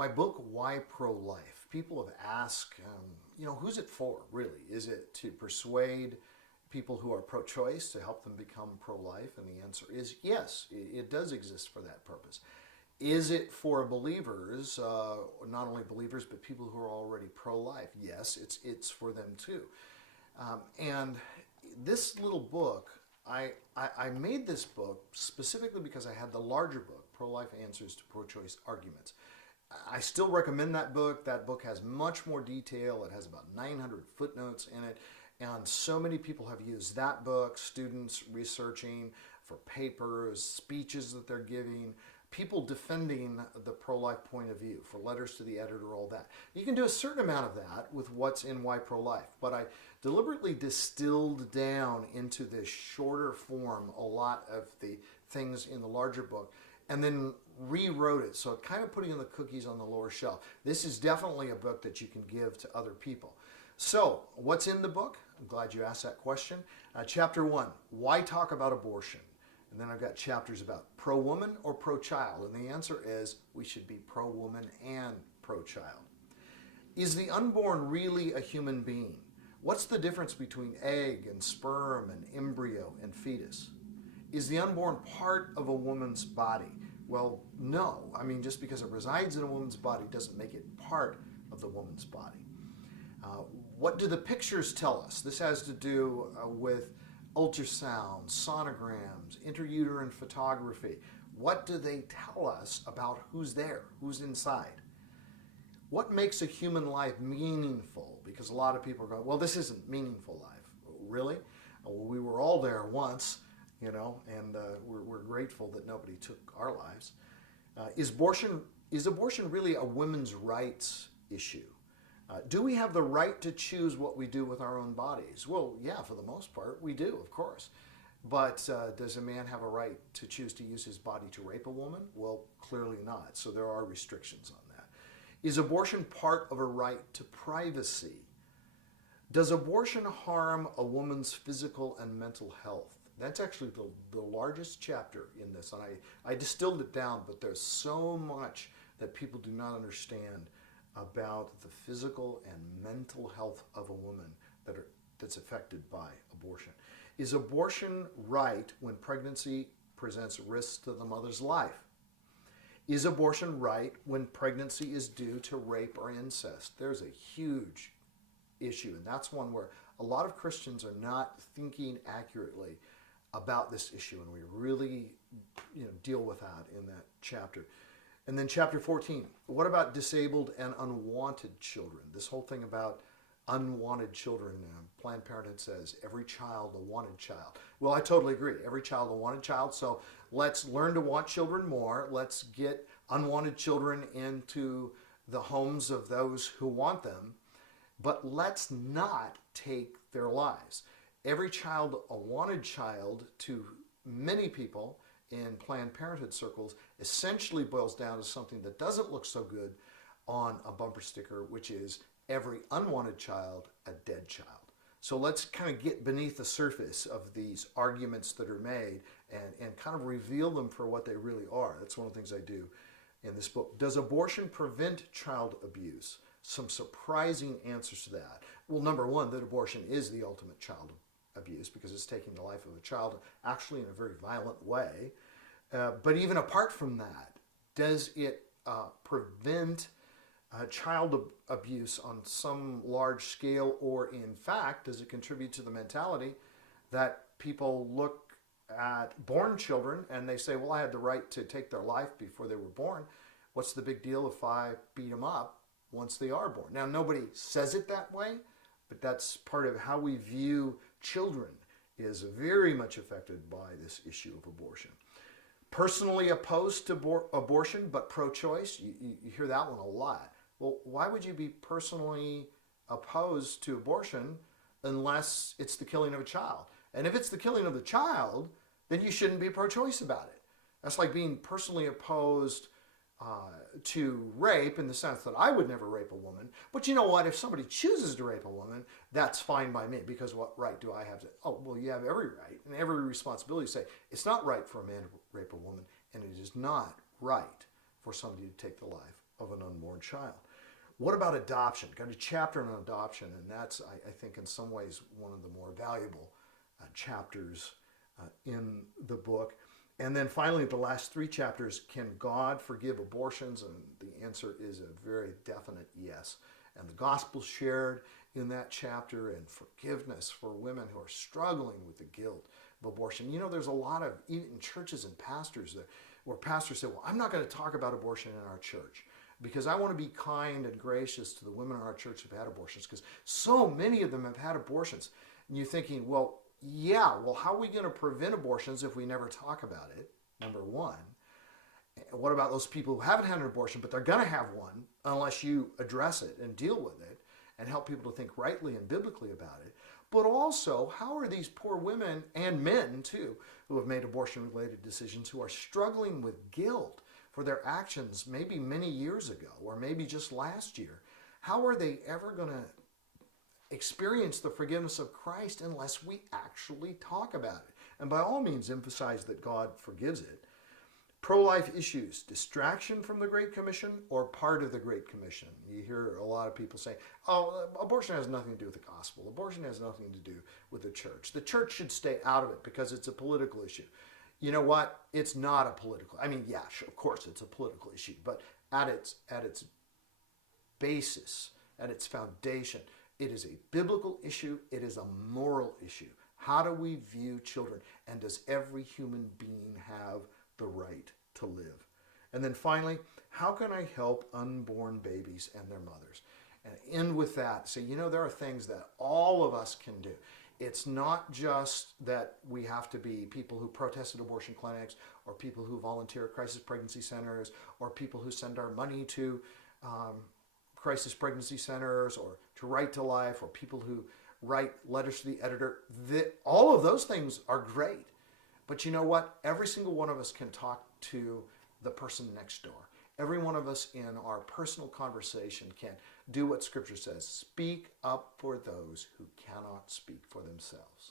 My book, Why Pro-Life? People have asked, who's it for, really? Is it to persuade people who are pro-choice to help them become pro-life? And the answer is yes, it does exist for that purpose. Is it for believers, not only believers, but people who are already pro-life? Yes, it's for them too. And this little book, I made this book specifically because I had the larger book, Pro-Life Answers to Pro-Choice Arguments. I still recommend that book. That book has much more detail. It has about 900 footnotes in it. And so many people have used that book, students researching for papers, speeches that they're giving, people defending the pro-life point of view, for letters to the editor, all that. You can do a certain amount of that with what's in Why Pro-Life, but I deliberately distilled down into this shorter form a lot of the things in the larger book, and then rewrote it, so kind of putting the cookies on the lower shelf. This is definitely a book that you can give to other people. So, what's in the book? I'm glad you asked that question. Chapter 1, why talk about abortion? And then I've got chapters about pro-woman or pro-child, and the answer is we should be pro-woman and pro-child. Is the unborn really a human being? What's the difference between egg and sperm and embryo and fetus? Is the unborn part of a woman's body? Well, no. I mean, just because it resides in a woman's body doesn't make it part of the woman's body. What do the pictures tell us? This has to do with ultrasound, sonograms, intrauterine photography. What do they tell us about who's there, who's inside? What makes a human life meaningful? Because a lot of people are going, well, this isn't meaningful life. Really? Well, we were all there once, and we're grateful that nobody took our lives. Is abortion really a women's rights issue? Do we have the right to choose what we do with our own bodies? Well, yeah, for the most part, we do, of course. But does a man have a right to choose to use his body to rape a woman? Well, clearly not. So there are restrictions on that. Is abortion part of a right to privacy? Does abortion harm a woman's physical and mental health? That's actually the largest chapter in this. And I distilled it down, but there's so much that people do not understand about the physical and mental health of a woman that's affected by abortion. Is abortion right when pregnancy presents risks to the mother's life? Is abortion right when pregnancy is due to rape or incest? There's a huge issue, and that's one where a lot of Christians are not thinking accurately about this issue, and we really deal with that in that chapter. And then chapter 14, what about disabled and unwanted children? This whole thing about unwanted children, Planned Parenthood says every child a wanted child. Well, I totally agree. Every child a wanted child. So let's learn to want children more. Let's get unwanted children into the homes of those who want them. But let's not take their lives. Every child a wanted child to many people in Planned Parenthood circles essentially boils down to something that doesn't look so good on a bumper sticker, which is every unwanted child a dead child. So let's kind of get beneath the surface of these arguments that are made and kind of reveal them for what they really are. That's one of the things I do in this book. Does abortion prevent child abuse? Some surprising answers to that. Well, number one, that abortion is the ultimate child abuse because it's taking the life of a child actually in a very violent way. But even apart from that, does it prevent child abuse on some large scale, or in fact, does it contribute to the mentality that people look at born children and they say, well, I had the right to take their life before they were born. What's the big deal if I beat them up once they are born? Now, nobody says it that way, but that's part of how we view children is very much affected by this issue of abortion. Personally opposed to abortion, but pro-choice, you hear that one a lot. Well, why would you be personally opposed to abortion unless it's the killing of a child? And if it's the killing of the child, then you shouldn't be pro-choice about it. That's like being personally opposed to rape in the sense that I would never rape a woman. But you know what? If somebody chooses to rape a woman, that's fine by me, because what right do I have to? Oh, well, you have every right and every responsibility to say it's not right for a man to rape a woman, and it is not right for somebody to take the life of an unborn child. What about adoption? Got a chapter on adoption, and that's, I think, in some ways one of the more valuable chapters in the book. And then finally, the last 3 chapters, can God forgive abortions? And the answer is a very definite yes. And the gospel shared in that chapter, and forgiveness for women who are struggling with the guilt of abortion. You know, there's a lot of, even churches and pastors, where pastors say, well, I'm not going to talk about abortion in our church because I want to be kind and gracious to the women in our church who've had abortions, because so many of them have had abortions. And you're thinking, well, yeah, well, how are we going to prevent abortions if we never talk about it? Number one. What about those people who haven't had an abortion, but they're going to have one unless you address it and deal with it and help people to think rightly and biblically about it? But also, how are these poor women and men, too, who have made abortion-related decisions, who are struggling with guilt for their actions maybe many years ago or maybe just last year? How are they ever going to experience the forgiveness of Christ unless we actually talk about it? And by all means, emphasize that God forgives it. Pro-life issues: distraction from the Great Commission or part of the Great Commission? You hear a lot of people say, oh, abortion has nothing to do with the gospel. Abortion has nothing to do with the church. The church should stay out of it because it's a political issue. You know what? It's not a political. I mean, yeah, sure, of course it's a political issue, but at its basis, at its foundation, it is a biblical issue. It is a moral issue. How do we view children? And does every human being have the right to live? And then finally, how can I help unborn babies and their mothers? And end with that. So, you know, there are things that all of us can do. It's not just that we have to be people who protest at abortion clinics, or people who volunteer at crisis pregnancy centers, or people who send our money to crisis pregnancy centers, or to Right to Life, or people who write letters to the editor. All of those things are great. But you know what? Every single one of us can talk to the person next door. Every one of us in our personal conversation can do what Scripture says: speak up for those who cannot speak for themselves.